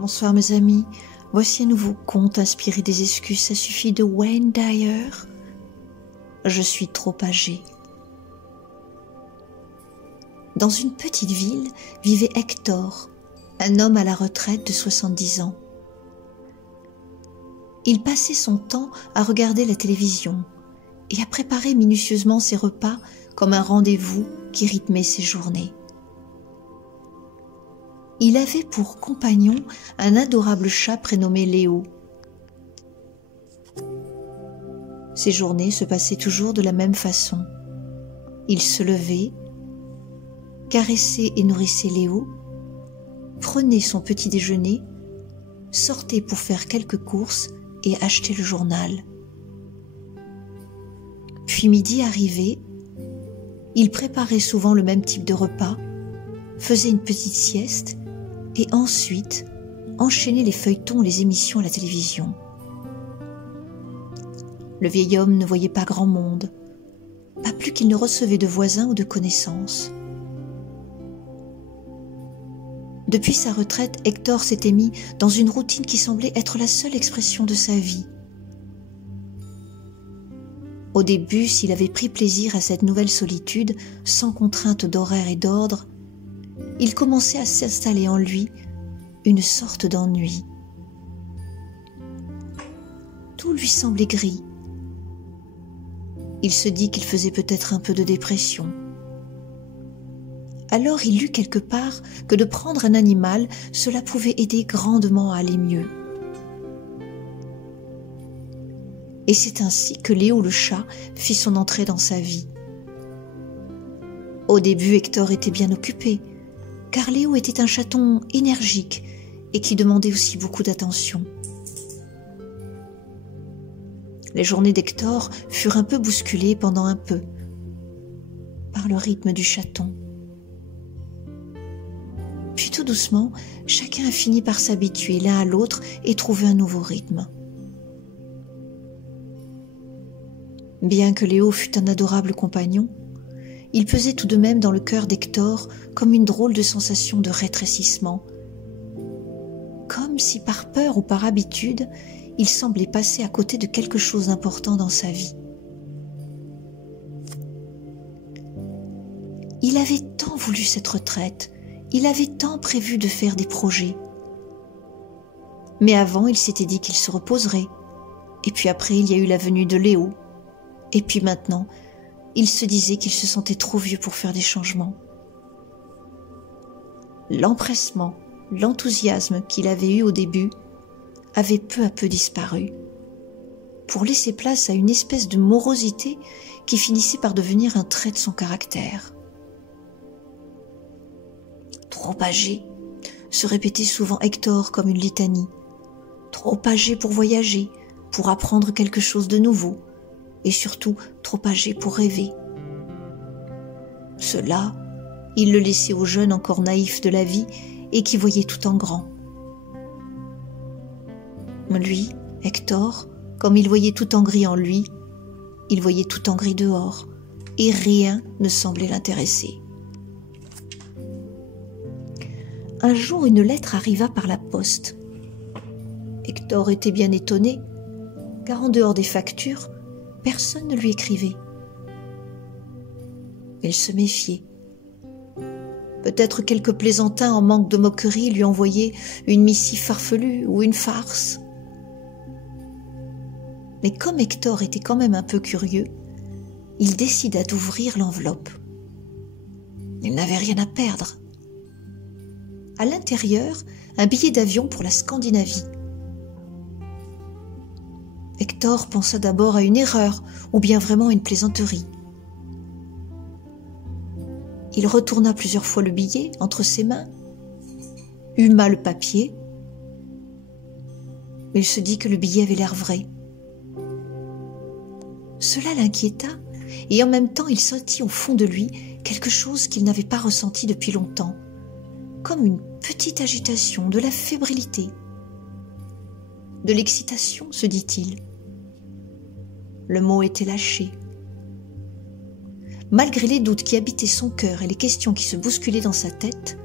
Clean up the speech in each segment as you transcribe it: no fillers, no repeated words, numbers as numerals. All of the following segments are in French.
Bonsoir mes amis, voici un nouveau conte inspiré des excuses, ça suffit de Wayne Dyer. Je suis trop âgé. Dans une petite ville vivait Hector, un homme à la retraite de 70 ans. Il passait son temps à regarder la télévision et à préparer minutieusement ses repas comme un rendez-vous qui rythmait ses journées. Il avait pour compagnon un adorable chat prénommé Léo. Ses journées se passaient toujours de la même façon. Il se levait, caressait et nourrissait Léo, prenait son petit déjeuner, sortait pour faire quelques courses et acheter le journal. Puis midi arrivé, il préparait souvent le même type de repas, faisait une petite sieste et ensuite enchaînait les feuilletons et les émissions à la télévision. Le vieil homme ne voyait pas grand monde, pas plus qu'il ne recevait de voisins ou de connaissances. Depuis sa retraite, Hector s'était mis dans une routine qui semblait être la seule expression de sa vie. Au début, s'il avait pris plaisir à cette nouvelle solitude, sans contrainte d'horaire et d'ordre, il commençait à s'installer en lui une sorte d'ennui. Tout lui semblait gris. Il se dit qu'il faisait peut-être un peu de dépression. Alors il lut quelque part que de prendre un animal, cela pouvait aider grandement à aller mieux. Et c'est ainsi que Léo le chat fit son entrée dans sa vie. Au début, Hector était bien occupé, car Léo était un chaton énergique et qui demandait aussi beaucoup d'attention. Les journées d'Hector furent un peu bousculées pendant un peu par le rythme du chaton. Puis tout doucement, chacun a fini par s'habituer l'un à l'autre et trouver un nouveau rythme. Bien que Léo fût un adorable compagnon, il pesait tout de même dans le cœur d'Hector comme une drôle de sensation de rétrécissement. Comme si par peur ou par habitude, il semblait passer à côté de quelque chose d'important dans sa vie. Il avait tant voulu cette retraite, il avait tant prévu de faire des projets. Mais avant, il s'était dit qu'il se reposerait. Et puis après, il y a eu la venue de Léo. Et puis maintenant, il se disait qu'il se sentait trop vieux pour faire des changements. L'empressement, l'enthousiasme qu'il avait eu au début avait peu à peu disparu, pour laisser place à une espèce de morosité qui finissait par devenir un trait de son caractère. Trop âgé, se répétait souvent Hector comme une litanie. Trop âgé pour voyager, pour apprendre quelque chose de nouveau, et surtout trop âgé pour rêver. Cela, il le laissait aux jeunes encore naïfs de la vie et qui voyaient tout en grand. Lui, Hector, comme il voyait tout en gris en lui, il voyait tout en gris dehors, et rien ne semblait l'intéresser. Un jour, une lettre arriva par la poste. Hector était bien étonné, car en dehors des factures, personne ne lui écrivait. Il se méfiait. Peut-être quelques plaisantins en manque de moquerie lui envoyaient une missive farfelue ou une farce. Mais comme Hector était quand même un peu curieux, il décida d'ouvrir l'enveloppe. Il n'avait rien à perdre. À l'intérieur, un billet d'avion pour la Scandinavie, Hector pensa d'abord à une erreur ou bien vraiment une plaisanterie. Il retourna plusieurs fois le billet entre ses mains, huma le papier, mais il se dit que le billet avait l'air vrai. Cela l'inquiéta et en même temps il sentit au fond de lui quelque chose qu'il n'avait pas ressenti depuis longtemps, comme une petite agitation, de la fébrilité. De l'excitation, se dit-il. Le mot était lâché. Malgré les doutes qui habitaient son cœur et les questions qui se bousculaient dans sa tête,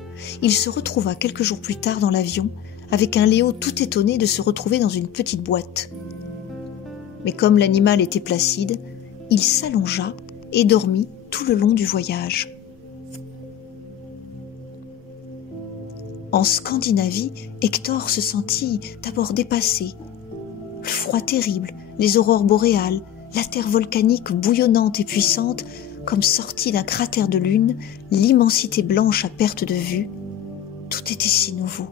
il se retrouva quelques jours plus tard dans l'avion avec un Léo tout étonné de se retrouver dans une petite boîte. Mais comme l'animal était placide, il s'allongea et dormit tout le long du voyage. En Scandinavie, Hector se sentit d'abord dépassé. Le froid terrible, les aurores boréales, la terre volcanique bouillonnante et puissante, comme sortie d'un cratère de lune, l'immensité blanche à perte de vue, tout était si nouveau.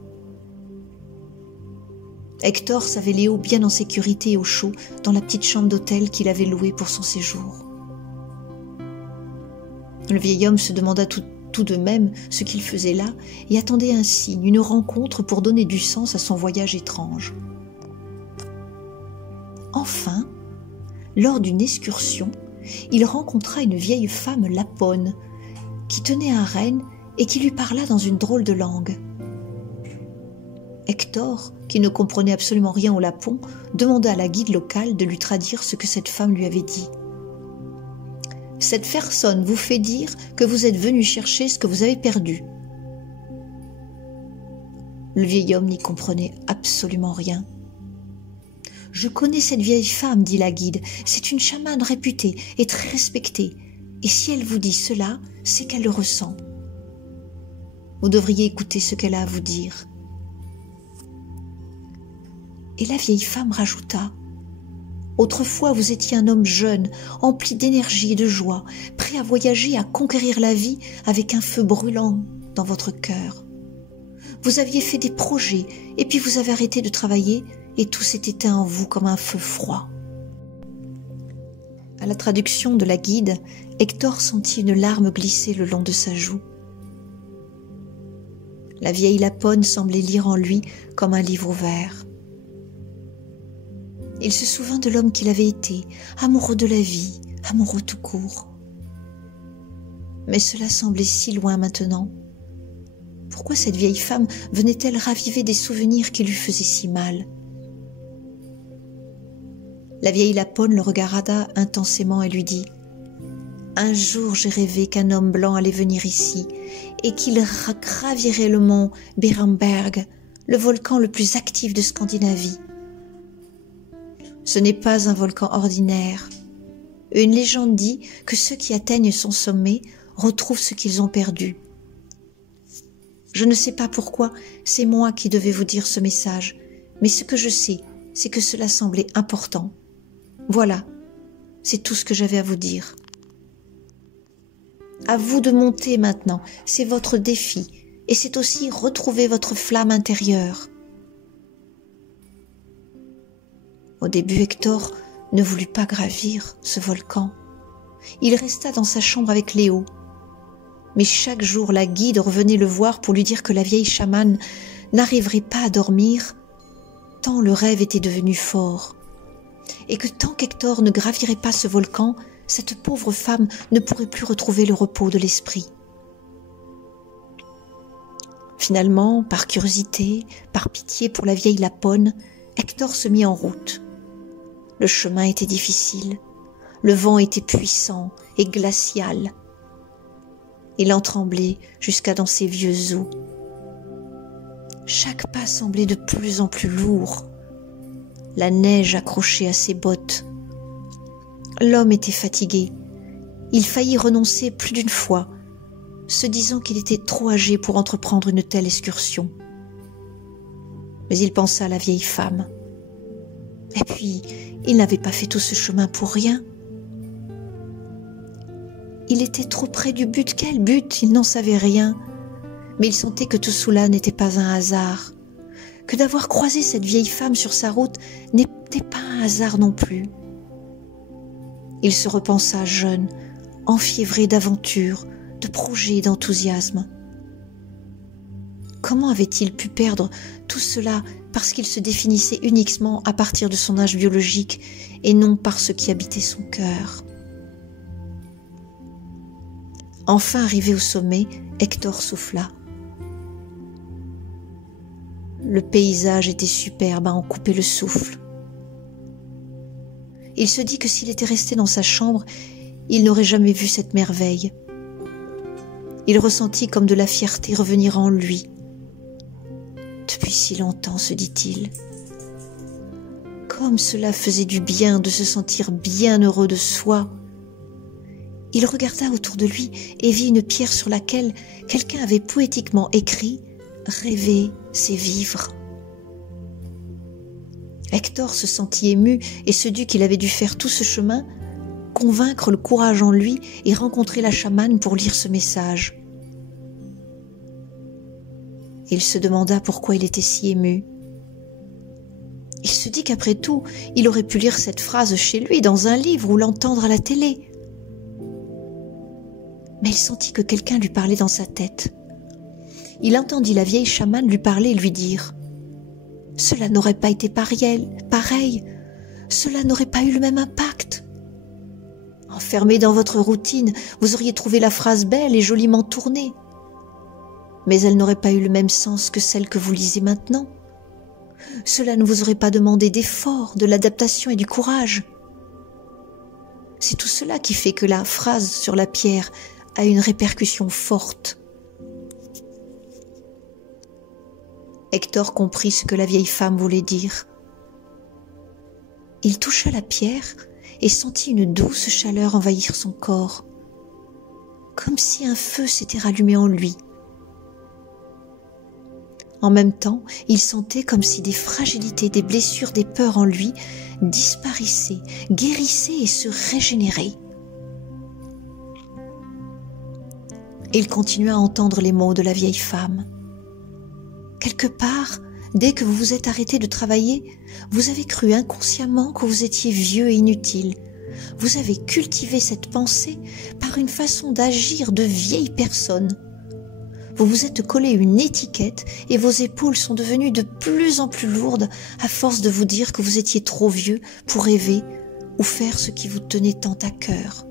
Hector savait Léo bien en sécurité et au chaud dans la petite chambre d'hôtel qu'il avait louée pour son séjour. Le vieil homme se demanda tout de même ce qu'il faisait là et attendait un signe, une rencontre pour donner du sens à son voyage étrange. Enfin, lors d'une excursion, il rencontra une vieille femme lapone qui tenait un renne et qui lui parla dans une drôle de langue. Hector, qui ne comprenait absolument rien au lapon, demanda à la guide locale de lui traduire ce que cette femme lui avait dit. « Cette personne vous fait dire que vous êtes venu chercher ce que vous avez perdu. » Le vieil homme n'y comprenait absolument rien. « Je connais cette vieille femme, dit la guide, c'est une chamane réputée et très respectée, et si elle vous dit cela, c'est qu'elle le ressent. Vous devriez écouter ce qu'elle a à vous dire. » Et la vieille femme rajouta: « Autrefois, vous étiez un homme jeune, empli d'énergie et de joie, prêt à voyager, à conquérir la vie avec un feu brûlant dans votre cœur. Vous aviez fait des projets, et puis vous avez arrêté de travailler, et tout s'est éteint en vous comme un feu froid. » À la traduction de la guide, Hector sentit une larme glisser le long de sa joue. La vieille lapone semblait lire en lui comme un livre ouvert. Il se souvint de l'homme qu'il avait été, amoureux de la vie, amoureux tout court. Mais cela semblait si loin maintenant. Pourquoi cette vieille femme venait-elle raviver des souvenirs qui lui faisaient si mal? La vieille lapone le regarda intensément et lui dit: « Un jour j'ai rêvé qu'un homme blanc allait venir ici et qu'il gravirait le mont Berenberg, le volcan le plus actif de Scandinavie. Ce n'est pas un volcan ordinaire. Une légende dit que ceux qui atteignent son sommet retrouvent ce qu'ils ont perdu. Je ne sais pas pourquoi, c'est moi qui devais vous dire ce message, mais ce que je sais, c'est que cela semblait important. Voilà, c'est tout ce que j'avais à vous dire. À vous de monter maintenant, c'est votre défi, et c'est aussi retrouver votre flamme intérieure. » Au début, Hector ne voulut pas gravir ce volcan. Il resta dans sa chambre avec Léo. Mais chaque jour, la guide revenait le voir pour lui dire que la vieille chamane n'arriverait pas à dormir, tant le rêve était devenu fort, et que tant qu'Hector ne gravirait pas ce volcan, cette pauvre femme ne pourrait plus retrouver le repos de l'esprit. Finalement, par curiosité, par pitié pour la vieille lapone, Hector se mit en route. Le chemin était difficile, le vent était puissant et glacial. Il en tremblait jusqu'à dans ses vieux os. Chaque pas semblait de plus en plus lourd, la neige accrochée à ses bottes. L'homme était fatigué. Il faillit renoncer plus d'une fois, se disant qu'il était trop âgé pour entreprendre une telle excursion. Mais il pensa à la vieille femme. Et puis, il n'avait pas fait tout ce chemin pour rien. Il était trop près du but. Quel but? Il n'en savait rien. Mais il sentait que tout cela n'était pas un hasard, que d'avoir croisé cette vieille femme sur sa route n'était pas un hasard non plus. Il se repensa jeune, enfiévré d'aventure, de projets et d'enthousiasme. Comment avait-il pu perdre tout cela parce qu'il se définissait uniquement à partir de son âge biologique et non par ce qui habitait son cœur? Enfin arrivé au sommet, Hector souffla. Le paysage était superbe à en couper le souffle. Il se dit que s'il était resté dans sa chambre, il n'aurait jamais vu cette merveille. Il ressentit comme de la fierté revenir en lui. Depuis si longtemps, se dit-il. Comme cela faisait du bien de se sentir bien heureux de soi. Il regarda autour de lui et vit une pierre sur laquelle quelqu'un avait poétiquement écrit « Rêver, c'est vivre ». Hector se sentit ému et se dit qu'il avait dû faire tout ce chemin, convaincre le courage en lui et rencontrer la chamane pour lire ce message. Il se demanda pourquoi il était si ému. Il se dit qu'après tout, il aurait pu lire cette phrase chez lui dans un livre ou l'entendre à la télé. Mais il sentit que quelqu'un lui parlait dans sa tête. Il entendit la vieille chamane lui parler et lui dire « Cela n'aurait pas été pareil, cela n'aurait pas eu le même impact. Enfermé dans votre routine, vous auriez trouvé la phrase belle et joliment tournée. Mais elle n'aurait pas eu le même sens que celle que vous lisez maintenant. Cela ne vous aurait pas demandé d'effort, de l'adaptation et du courage. C'est tout cela qui fait que la phrase sur la pierre a une répercussion forte. » Hector comprit ce que la vieille femme voulait dire. Il toucha la pierre et sentit une douce chaleur envahir son corps, comme si un feu s'était rallumé en lui. En même temps, il sentait comme si des fragilités, des blessures, des peurs en lui disparaissaient, guérissaient et se régénéraient. Il continua à entendre les mots de la vieille femme. Quelque part, dès que vous vous êtes arrêté de travailler, vous avez cru inconsciemment que vous étiez vieux et inutile. Vous avez cultivé cette pensée par une façon d'agir de vieille personne. Vous vous êtes collé une étiquette et vos épaules sont devenues de plus en plus lourdes à force de vous dire que vous étiez trop vieux pour rêver ou faire ce qui vous tenait tant à cœur.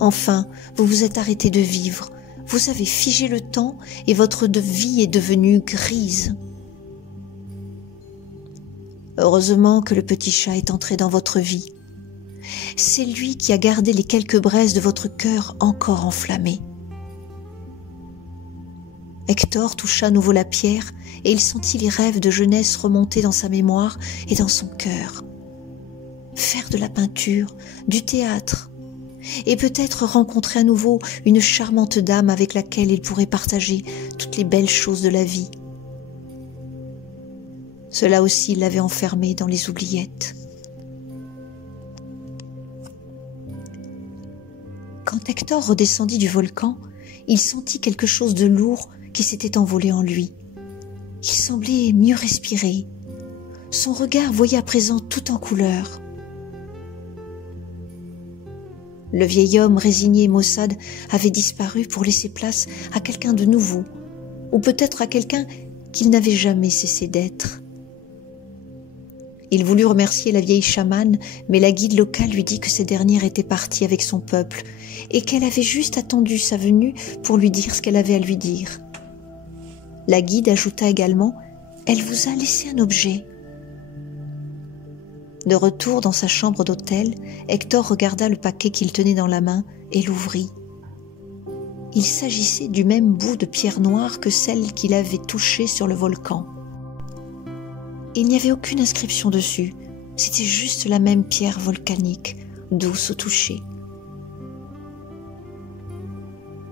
Enfin, vous vous êtes arrêté de vivre. Vous avez figé le temps et votre vie est devenue grise. Heureusement que le petit chat est entré dans votre vie. C'est lui qui a gardé les quelques braises de votre cœur encore enflammées. Hector toucha à nouveau la pierre et il sentit les rêves de jeunesse remonter dans sa mémoire et dans son cœur. Faire de la peinture, du théâtre, et peut-être rencontrer à nouveau une charmante dame avec laquelle il pourrait partager toutes les belles choses de la vie. Cela aussi l'avait enfermé dans les oubliettes. Quand Hector redescendit du volcan, il sentit quelque chose de lourd qui s'était envolé en lui. Il semblait mieux respirer. Son regard voyait à présent tout en couleur. Le vieil homme résigné et maussade avait disparu pour laisser place à quelqu'un de nouveau, ou peut-être à quelqu'un qu'il n'avait jamais cessé d'être. Il voulut remercier la vieille chamane, mais la guide locale lui dit que cette dernière était partie avec son peuple et qu'elle avait juste attendu sa venue pour lui dire ce qu'elle avait à lui dire. La guide ajouta également « Elle vous a laissé un objet ». De retour dans sa chambre d'hôtel, Hector regarda le paquet qu'il tenait dans la main et l'ouvrit. Il s'agissait du même bout de pierre noire que celle qu'il avait touchée sur le volcan. Il n'y avait aucune inscription dessus, c'était juste la même pierre volcanique, douce au toucher.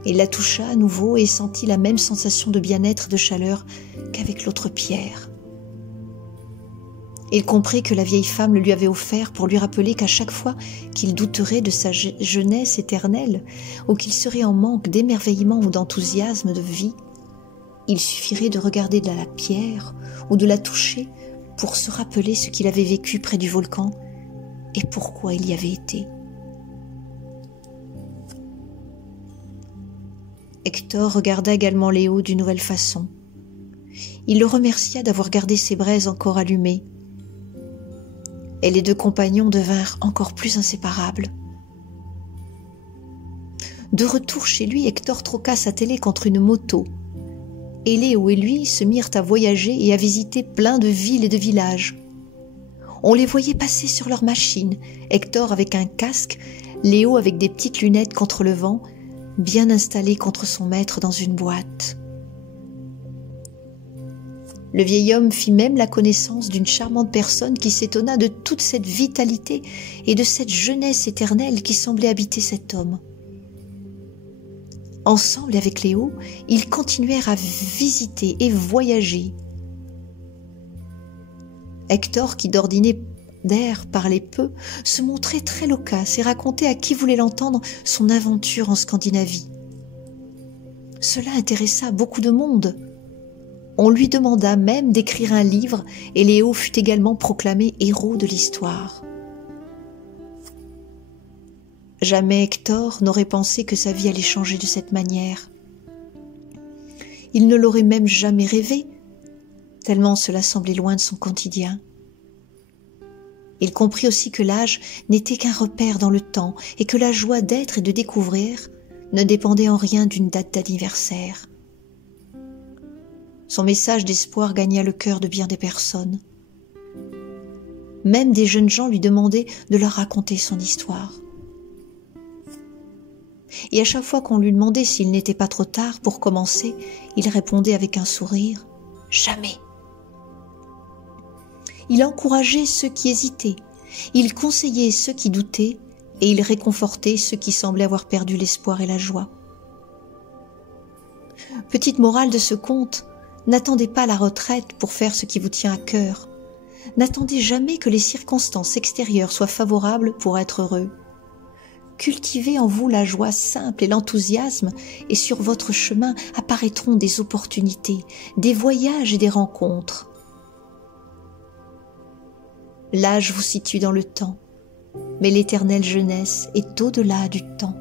Il la toucha à nouveau et sentit la même sensation de bien-être et de chaleur qu'avec l'autre pierre. Il comprit que la vieille femme le lui avait offert pour lui rappeler qu'à chaque fois qu'il douterait de sa jeunesse éternelle ou qu'il serait en manque d'émerveillement ou d'enthousiasme de vie, Il suffirait de regarder la pierre ou de la toucher pour se rappeler ce qu'il avait vécu près du volcan et pourquoi il y avait été. Hector regarda également Léo d'une nouvelle façon. Il le remercia d'avoir gardé ses braises encore allumées. Et les deux compagnons devinrent encore plus inséparables. De retour chez lui, Hector troqua sa télé contre une moto. Et Léo et lui se mirent à voyager et à visiter plein de villes et de villages. On les voyait passer sur leurs machines, Hector avec un casque, Léo avec des petites lunettes contre le vent, bien installé contre son maître dans une boîte. Le vieil homme fit même la connaissance d'une charmante personne qui s'étonna de toute cette vitalité et de cette jeunesse éternelle qui semblait habiter cet homme. Ensemble avec Léo, ils continuèrent à visiter et voyager. Hector, qui d'ordinaire parlait peu, se montrait très loquace et racontait à qui voulait l'entendre son aventure en Scandinavie. Cela intéressa beaucoup de monde. On lui demanda même d'écrire un livre et Léo fut également proclamé héros de l'histoire. Jamais Hector n'aurait pensé que sa vie allait changer de cette manière. Il ne l'aurait même jamais rêvé, tellement cela semblait loin de son quotidien. Il comprit aussi que l'âge n'était qu'un repère dans le temps et que la joie d'être et de découvrir ne dépendait en rien d'une date d'anniversaire. Son message d'espoir gagna le cœur de bien des personnes. Même des jeunes gens lui demandaient de leur raconter son histoire. Et à chaque fois qu'on lui demandait s'il n'était pas trop tard pour commencer, il répondait avec un sourire « Jamais !» Il encourageait ceux qui hésitaient, il conseillait ceux qui doutaient et il réconfortait ceux qui semblaient avoir perdu l'espoir et la joie. Petite morale de ce conte, n'attendez pas la retraite pour faire ce qui vous tient à cœur. N'attendez jamais que les circonstances extérieures soient favorables pour être heureux. Cultivez en vous la joie simple et l'enthousiasme et sur votre chemin apparaîtront des opportunités, des voyages et des rencontres. L'âge vous situe dans le temps, mais l'éternelle jeunesse est au-delà du temps.